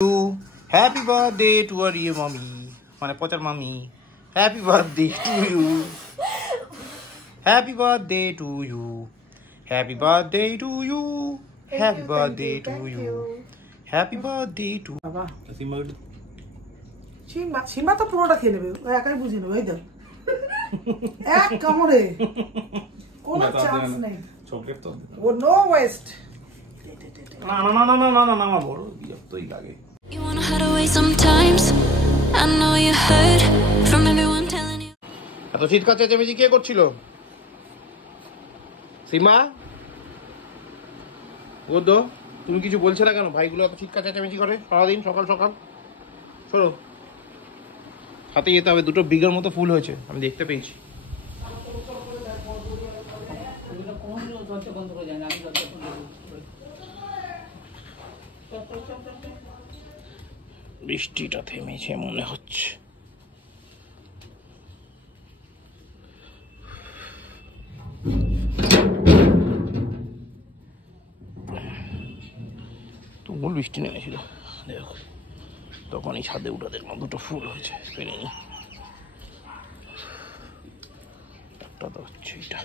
Happy birthday to our dear mommy. মানে পচার মামি। Happy birthday to you. Happy birthday to you. Happy birthday to you. Happy birthday to you. Happy birthday to বাবা। Simba তো পুরোটা খেয়ে নেবে, ও একাই বুঝে নেবে। এই তো এক কামড়ে কোনো চান্স নেই। চকলেট তো ও নো ওয়েস্ট। না না না না না না না না বড় বিরক্তই লাগে। You wanna hide away sometimes. I know you heard from everyone telling you. এত চিৎকার চেঁচামেচি কে করছিল? সীমা গোদ, তুমি কিছু বলছো না কেন? ভাইগুলো এত চিৎকার চেঁচামেচি করে সারাদিন সকাল সকাল। শোনো, হাতে যেতে হবে। দুটো বিঘার মতো ফুল হয়েছে, আমি দেখতে পেয়েছি। বৃষ্টিটা থেমেছে মনে হচ্ছে। তুমুল বৃষ্টি নেমেছিল, দেখো তখনই ছাদে উঠে দেখলাম দুটো ফুল হয়েছে, পেরেনি। একটা তো হচ্ছে এটা।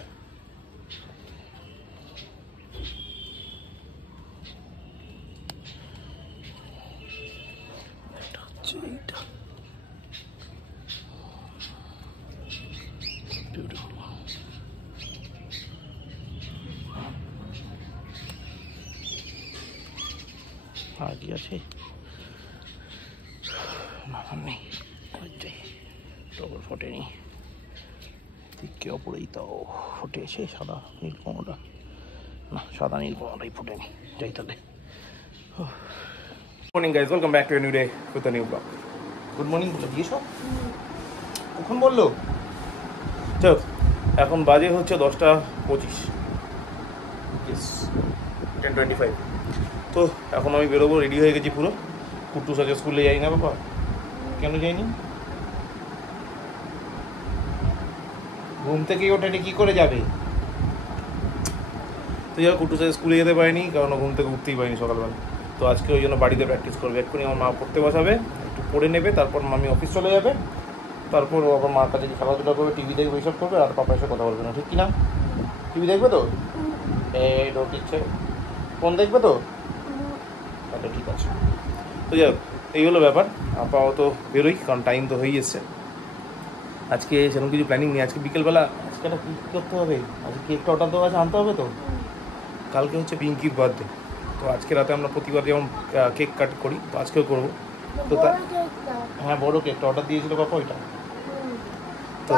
আর কি আছে? নেই, টগর ফোটেনি। দিকে অপরেই তাও ফুটেছে সাদা নীল কমলটা। না, সাদা নীল কমলটাই ফুটেনি। যাই তাহলে। Morning guys, welcome back to a new day with a new blog. Good morning বলে দিয়েছো? কখন বললো? চল, এখন বাজে হচ্ছে 10:25। ইয়েস, 10:25। তো এখন আমি বেরোবো, রেডি হয়ে গেছি পুরো। কুট্টু সাজে স্কুলে যাই না বাবা। কেন যাইনি? ঘুম থেকে ওঠেনি, কি করে যাবে? তো যাই হোক, কুট্টু সাজে স্কুলে যেতে পারিনি কারণ ঘুম থেকে উঠতেই পারিনি সকালবেলা। তো আজকে ওই জন্য বাড়িতে প্র্যাকটিস করবে। এক্ষুনি আমার মা পড়তে বসাবে, একটু পড়ে নেবে, তারপর মামি অফিস চলে যাবে। তারপর ও আবার মার কাছে খেলাধুলা করবে, টিভি দেখবে, এইসব করবে। আর পাপা এসে কথা বলবে না, ঠিক কিনা? টিভি দেখবে তো? এই ডোর দিচ্ছে, ফোন দেখবে তো? তাহলে ঠিক আছে। তো যাই হোক, এই হলো ব্যাপার। আপাতত বেরোই, কারণ টাইম তো হয়ে এসছে। আজকে সেরকম কিছু প্ল্যানিং নেই। আজকে বিকেলবেলা আজকে একটা কী করতে হবে? আজকে কেকটা অর্ডার দেওয়া আছে, আনতে হবে তো। কালকে হচ্ছে পিঙ্কির বার্থডে। তো আজকে রাতে আমরা প্রতিবার যেমন কেক কাট করি, তো আজকেও করবো। তো তা হ্যাঁ, বড়ো কেকটা অর্ডার দিয়েছিল বাবা, ওইটা। তো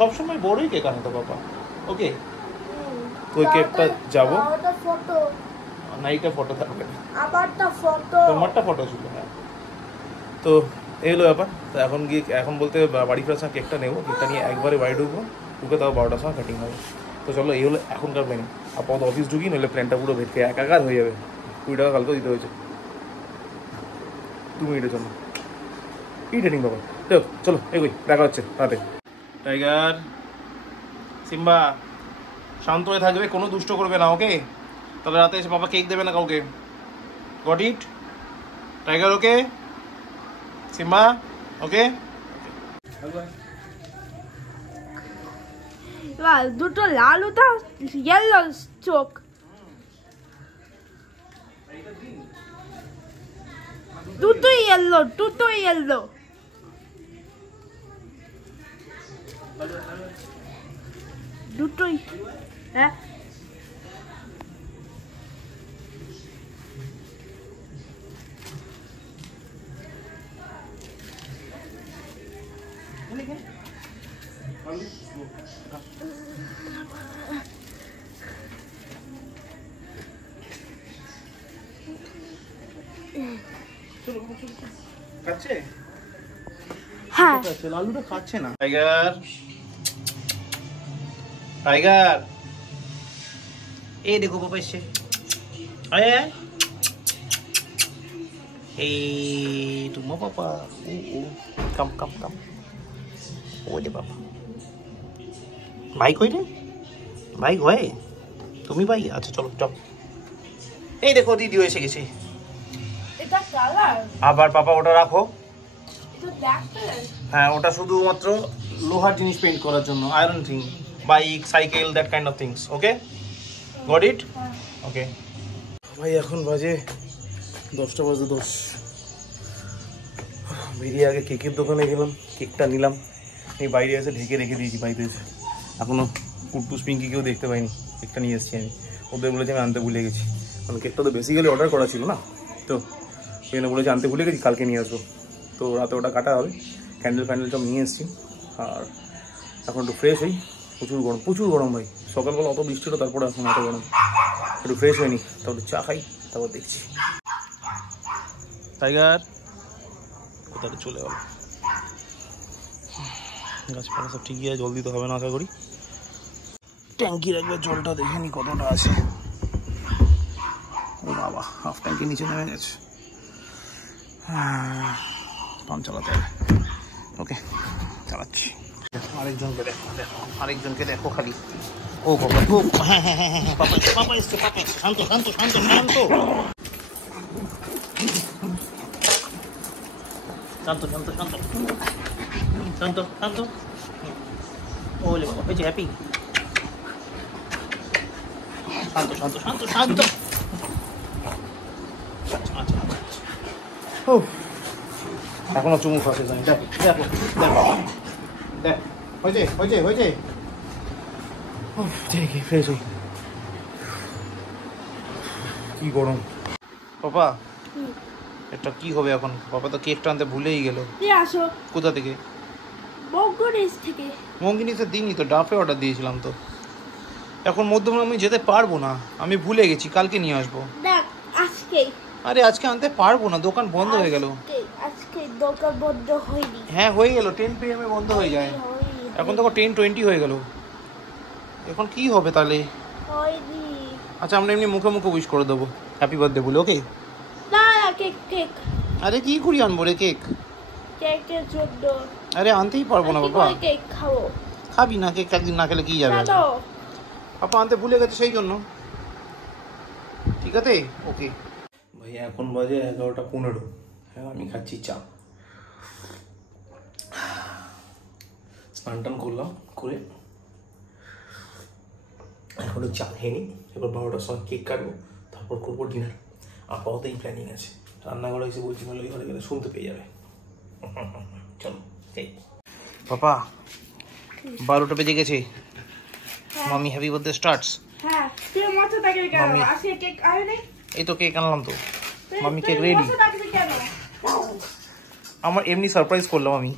সবসময় বড়োই কেক আনে তো বাবা। ওকে, তো ওই কেকটা যাবো না, এইটা ফটো থাকবে, তোমারটা ফটো ছিল। হ্যাঁ, তো এই হলো ব্যাপার। তো এখন গিয়ে, এখন বলতে বাড়ি ফেরার সময় কেকটা নেবো। কেকটা নিয়ে একবারে বাড়ি ঢুকবো, ঢুকে তাও 12টার সময় কাটিং হবে। তো চলো, এই হলো এখনকার প্ল্যান। আপাতত অফিস ঢুকি, নইলে প্ল্যানটা পুরো ভেটকে একাকার হয়ে যাবে। 20 টাকা কালকেও দিতে হয়েছে 2 মিনিটের জন্য। কি ট্রেনিং বাবা। চলো চলো, এগোই, দেখা হচ্ছে রাতে। টাইগার, সিম্বা শান্ত হয়ে থাকবে, কোনো দুষ্ট করবে না, ওকে? তাহলে রাতে এসে বাবা কেক দেবে না কাউকে। Got it? Tiger okay? Simba okay? দুটো লাল ওটা ইয়েলো চোখ। দুটোই ইয়েলো, দুটোই ইয়েলো। দুটোই, হ্যাঁ। খাচ্ছে? হ্যাঁ, লালুটা খাচ্ছে না। টাইগার, টাইগার, এই দেখো বাবা এসছে। আয় আয়, এই তোমার পাপা। ও কাম কাম কাম। ওরে বাবা, ভাই কই রে? ভাই হয়? তুমি ভাই? আচ্ছা চলো যাও। এই দেখো দিদিও এসে গেছে। এটা কালার, আবার পাপা ওটা রাখো। এটা ব্ল্যাক কালার। হ্যাঁ ওটা শুধুমাত্র লোহার জিনিস পেইন্ট করার জন্য, iron thing, bike, cycle, that kind of things. Okay, got it? Okay ভাই, এখন বাজে 10টা বাজে 10। বেরিয়ে আগে কেকের দোকানে গেলাম, কেকটা নিলাম। এই বাইরে এসে ঢেকে রেখে দিয়েছি বাইরে এসে, এখনও কুট্টুস পিঙ্কি কেউ দেখতে পাইনি। কেকটা নিয়ে এসেছি আমি, ওদের বলেছি আমি আনতে ভুলে গেছি, কারণ কেকটা তো বেসিক্যালি অর্ডার করা ছিল না, তো ওই জন্য বলেছি আনতে ভুলে গেছি, কালকে নিয়ে আসবো। তো রাতে ওটা কাটা হবে। ক্যান্ডেল ফ্যান্ডেল সব নিয়ে এসেছি। আর এখন একটু ফ্রেশ হই। প্রচুর গরম ভাই। সকালবেলা অত বৃষ্টি হলো, তারপরে এখন এত গরম। একটু ফ্রেশ হয়নি, তারপর চা খাই, তারপর দেখছি। টাইগার কোথায় চলে গেল? গাছপালা সব ঠিকই আছে, জল দিতে হবে না আশা করি। ট্যাঙ্কির একবার জলটা দেখে নি কতটা আছে। ও বাবা, হাফ ট্যাঙ্কি নিচে নেমে গেছে। পাম্প চালাতে হবে। ওকে, চালাচ্ছি। আরেকজনকে দেখো খালি। ও বাবা, ও হ্যাঁ হ্যাঁ হ্যাঁ হ্যাঁ, পাপা এসছে। শান্ত শান্ত শান্ত শান্ত শান্ত শান্ত শান্ত শান্ত শান্ত। ওলে বাবা, হয়েছে হ্যাপি। শান্ত শান্ত শান্ত শান্ত। এখনো চুমু খাচ্ছে। দেখো দেখো দেখো দেখ, হয়েছে। দেখি ফ্রেশ হই। কি গরম পাপা, এটা কি হবে এখন? পাপা তো কেকটা আনতে ভুলেই গেল। আসো। কোথা থেকে? মঙ্গনিস থেকে। মঙ্গিনিসের দিনই তো ডাফে অর্ডার দিয়েছিলাম তো। এখন মধ্যমগ্রাম আমি যেতে পারবো না, আমি ভুলে গেছি, কালকে নিয়ে আসবো। দেখ আজকেই। আরে আজকে আনতে পারবো না, দোকান বন্ধ হয়ে গেল। আজকে দোকান বন্ধ হয়নি। হ্যাঁ হয়ে গেল, 10 PM এ বন্ধ হয়ে যায়। এখন তো 10:20 হয়ে গেল। এখন কি হবে তাহলে? হয়নি। আচ্ছা, আমরা এমনি মুখে মুখে উইশ করে দেবো হ্যাপি বার্থডে বলে। ওকে? না কেক। আরে কি করি আনবো রে কেক? কেকের জন্য। আরে আনতেই পারবো না বাবা। কেক খাবো। খাবি না কেক? একদিন না খেলে কি যাবে? পাপা আনতে ভুলে গেছে সেই জন্য। ঠিক আছে, ওকে ভাই। এখন বাজে 11:15। হ্যাঁ, আমি খাচ্ছি চা। স্নান টান করলাম, করে এখন চা খেয়ে নিই। এবার 12টার সময় কেক কাটবো, তারপর করবো ডিনার। আপাতত এই প্ল্যানিং আছে। রান্নাঘরে এসে বলছি বলে ঘরে গেলে শুনতে পেয়ে যাবে। চলো এই পাপা, 12টা বেজে গেছে। মামি হ্যাপি বার্থডে স্টার্টস। হ্যাঁ, তুই মাথা তাকে কেন? আজকে কেক আয় নাই? এই তো কেক আনলাম তো। মামি কেক রেডি। আমার এমনি সারপ্রাইজ করলাম আমি।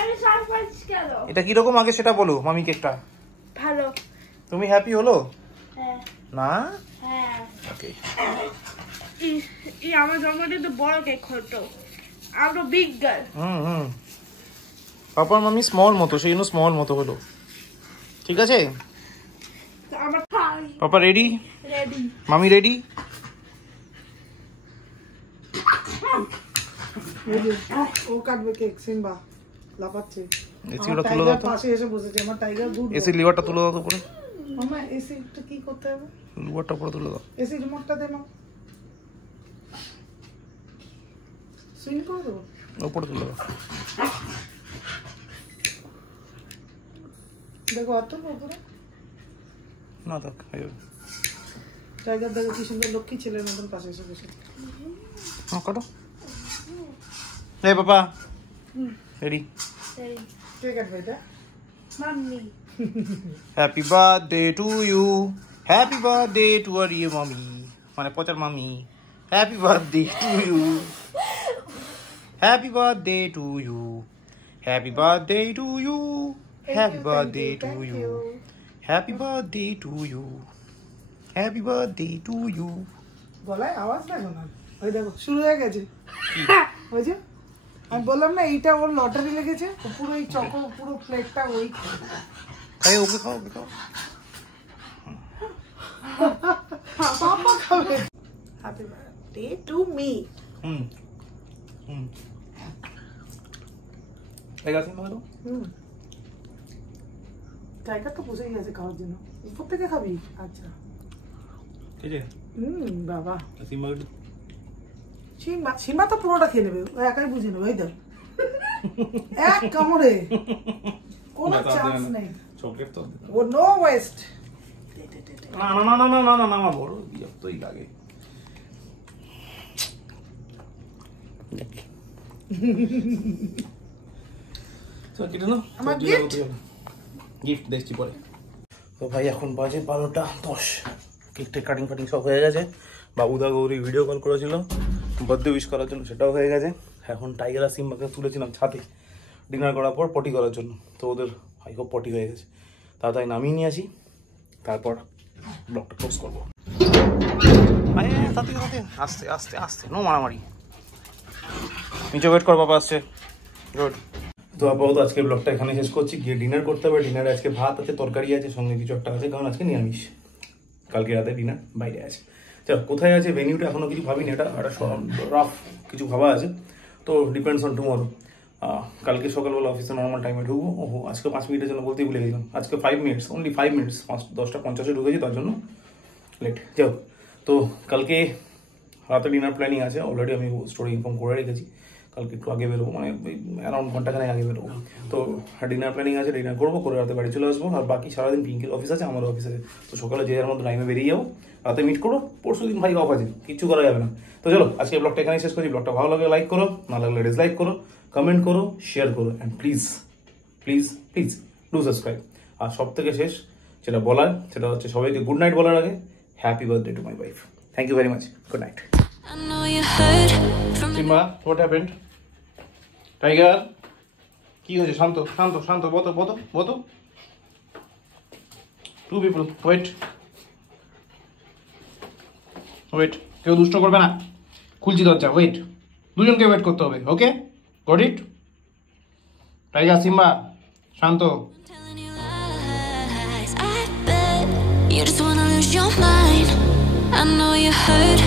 আমি সারপ্রাইজ কেন? এটা কি রকম আগে সেটা বলো। মামি কেকটা ভালো। তুমি হ্যাপি হলো? হ্যাঁ। না? হ্যাঁ। ওকে। আমার জন্মদিন তো বড় কেক হতো, আমরা বিগ গার্ল। পাপার মামি স্মল মতো, সেই জন্য স্মল মতো হলো। ঠিক আছে, আমার পাপা রেডি? রেডি। মামি রেডি? ও কাটবে কেক। সিম্বা লাফাচ্ছে। এসিটা তুলে দাও তো। পাশে এসে বসেছে আমার টাইগার। গুড। এসি লিভারটা তুলে দাও তো করে। মামা এসিটা কি করতে হবে? লিভারটা পুরো তুলে দাও। এসি রিমোটটা দে মা। সুইং করে দেবো। উপরে তুলে দাও। দেখো অত উপরে না থাক, হয়ে যাবে। টাইগার দেখো কি সুন্দর লক্ষ্মী ছেলের মতন পাশে এসে বসে। কাটো। এই পাপা রেডি? কে কাটবে এটা? Mummy. Happy birthday to you. Happy birthday to আর ইউ মামি, মানে পচার মামি। Happy birthday to you. Happy birthday to you. Happy birthday to you. Happy birthday to you. Happy birthday to you. Happy birthday to you. গলায় আওয়াজ দেখো না। ওই দেখো শুরু হয়ে গেছে। বুঝছো? আমি বললাম না এইটা ওর লটারি লেগেছে। পুরো এই চকো পুরো প্লেটটা ওই খাই। ওকে খাও, ওকে খাও। পাপা খাবে। Happy birthday to me. ঠিক আছে মারো। টাইগার তো বসেই আছে খাওয়ার জন্য। উপর থেকে খাবি? আচ্ছা ঠিক আছে। বাবা সিম্বা সিম্বা তো পুরোটা খেয়ে নেবে, ও একাই বুঝে নেবে। ওই তো এক কামড়ে, কোনো চান্স নেই। চকলেট তো ও নো ওয়েস্ট। না না না না না না না না আমার বড় বিরক্তই লাগে। আমার gift? গিফট দেখছি পরে। তো ভাই এখন বাজে 12:10, কেকটা কাটিং ফাটিং সব হয়ে গেছে। বাবুদা গৌরী ভিডিও কল করেছিল বার্থডে উইশ করার জন্য, সেটাও হয়ে গেছে। এখন টাইগার আর সিম্বাকে তুলেছিলাম ছাদে ডিনার করার পর পটি করার জন্য। তো ওদের আই হোপ পটি হয়ে গেছে, তাড়াতাড়ি নামিয়ে নিয়ে আসি, তারপর ব্লগটা ক্লোজ করবো। আস্তে আস্তে আস্তে, নো মারামারি, নিচে ওয়েট কর, বাবা আসছে। গুড। তো আপাতত আজকে ব্লগটা এখানে শেষ করছি, গিয়ে ডিনার করতে হবে। ডিনারে আজকে ভাত আছে, তরকারি আছে, সঙ্গে কিছু একটা আছে, কারণ আজকে নিরামিষ। কালকে রাতে ডিনার বাইরে আছে। চল, কোথায় আছে ভেনিউটা এখনো কিছু ভাবিনি, এটা একটা রাফ কিছু ভাবা আছে। তো ডিপেন্ডস অন টুমরো। কালকে সকালবেলা অফিসে নর্মাল টাইমে ঢুকবো। ওহো, আজকে 5 মিনিটের জন্য বলতেই ভুলে গেছিলাম। আজকে 5 মিনিটস, অনলি 5 মিনিটস, 10:50 ঢুকেছি, তার জন্য লেট। যাও, তো কালকে রাতে ডিনার প্ল্যানিং আছে, অলরেডি আমি স্টোরি ইনফর্ম করে রেখেছি। কালকে একটু আগে বেরোবো, মানে অ্যারাউন্ড ঘন্টাখানেক আগে বেরোবো। তো ডিনার প্ল্যানিং আছে, ডিনার করবো, করে রাতে বাড়ি চলে আসবো। আর বাকি সারাদিন পিঙ্কির অফিস আছে, আমারও অফিস আছে। তো সকালে যে যার মতো টাইমে বেরিয়ে যাবো, রাতে মিট করবো। পরশু দিন ভাই অফ আছে, কিচ্ছু করা যাবে না। তো চলো, আজকে ব্লগটা এখানেই শেষ করছি। ব্লগটা ভালো লাগলে লাইক করো, না লাগলে ডিসলাইক করো, কমেন্ট করো, শেয়ার করো, and please please please do subscribe. আর সব থেকে শেষ যেটা বলার, সেটা হচ্ছে সবাইকে গুড নাইট বলার আগে happy birthday to my wife. Thank you very much, good night. I know you heard from Simba, what happened? Tiger, কি হয়েছে? শান্ত শান্ত শান্ত, বতো বতো বতো। টু পিপল, ওয়েট ওয়েট, কেউ দুষ্ট করবে না, খুলছি দরজা, ওয়েট, দুজনকে ওয়েট করতে হবে, okay? Got it? Tiger, Simba, শান্ত। telling you lies. I bet you just wanna lose your mind. I know you heard